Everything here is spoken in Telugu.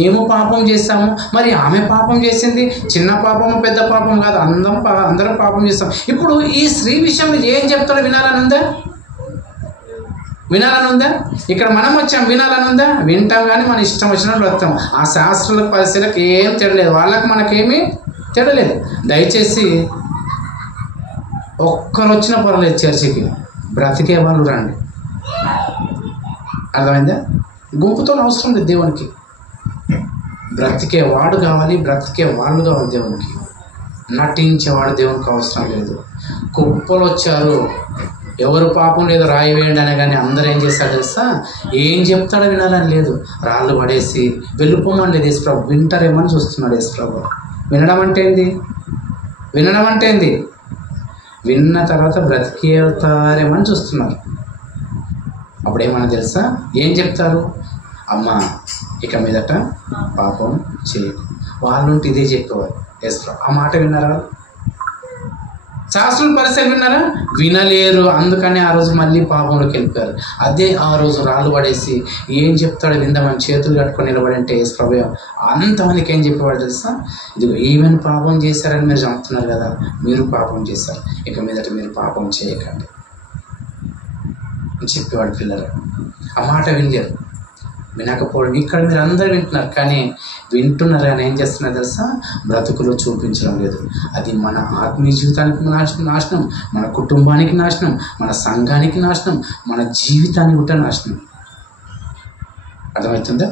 మేము పాపం చేస్తాము, మరి ఆమె పాపం చేసింది. చిన్న పాపము పెద్ద పాపం కాదు, అందరం పాపం చేస్తాం. ఇప్పుడు ఈ స్త్రీ విషయంలో ఏం చెప్తాడో వినాలని ఉందా? ఇక్కడ మనం వచ్చాం, వినాలని ఉందా? వింటాం కానీ మన ఇష్టం వచ్చినట్టు వస్తాం. ఆ శాస్త్రాలకు పరిస్థితులకు ఏం తెడలేదు, వాళ్ళకి మనకేమీ తెడలేదు. దయచేసి ఒక్కరు వచ్చినా పర్వాలేదు, చర్చికి బ్రతికే వాళ్ళు రండి. అర్థమైందా? గుంపుతో అవసరం లేదు దేవునికి. బ్రతికేవాడు కావాలి, బ్రతికే వాళ్ళు కావాలి దేవునికి. నటించేవాడు దేవునికి అవసరం లేదు. కుప్పలు వచ్చారు, ఎవరు పాపం లేదు రాయి వేయండి అనే కానీ అందరూ ఏం చేస్తాడు తెలుసా? ఏం చెప్తాడో వినాలని లేదు, రాళ్ళు పడేసి వెళ్ళిపోమని లేదు. యేసుప్రభు వింటారేమని చూస్తున్నాడు. యేసుప్రభు వినడం అంటే ఏంది? విన్న తర్వాత బ్రతికేతారేమని చూస్తున్నారు. అప్పుడేమన్నా తెలుసా? ఏం చెప్తారు? అమ్మా ఇక మీదట పాపం చేయకు. వాళ్ళుంటే ఇదే చెప్పేవారు. యేసుప్రభు ఆ మాట విన్నారా? శాస్త్రుల పరిస్థితి విన్నారా? వినలేరు. అందుకని ఆ రోజు మళ్ళీ పాపంలోకి వెళ్ళిపోయారు. అదే ఆ రోజు రాళ్ళు పడేసి ఏం చెప్తాడో విందామని చేతులు కట్టుకొని నిలబడంటే యేసుప్రభు అంతమందికి ఏం చెప్పేవాడు తెలుసా? ఇదిగో ఈవెన్ పాపం చేశారని మీరు చెప్తున్నారు కదా, మీరు పాపం చేశారు, ఇక మీదట మీరు పాపం చేయకండి అని చెప్పేవాడు. పిల్లలు ఆ మాట వినలేరు. వినకపోవడం ఇక్కడ మీరు అందరూ వింటున్నారు, కానీ వింటున్నారు కానీ ఏం చేస్తున్నారు తెలుసా? బ్రతుకులో చూపించడం లేదు. అది మన ఆత్మీయ జీవితానికి నాశనం, మన కుటుంబానికి నాశనం, మన సంఘానికి నాశనం, మన జీవితానికి కూడా నాశనం. అర్థమవుతుందా?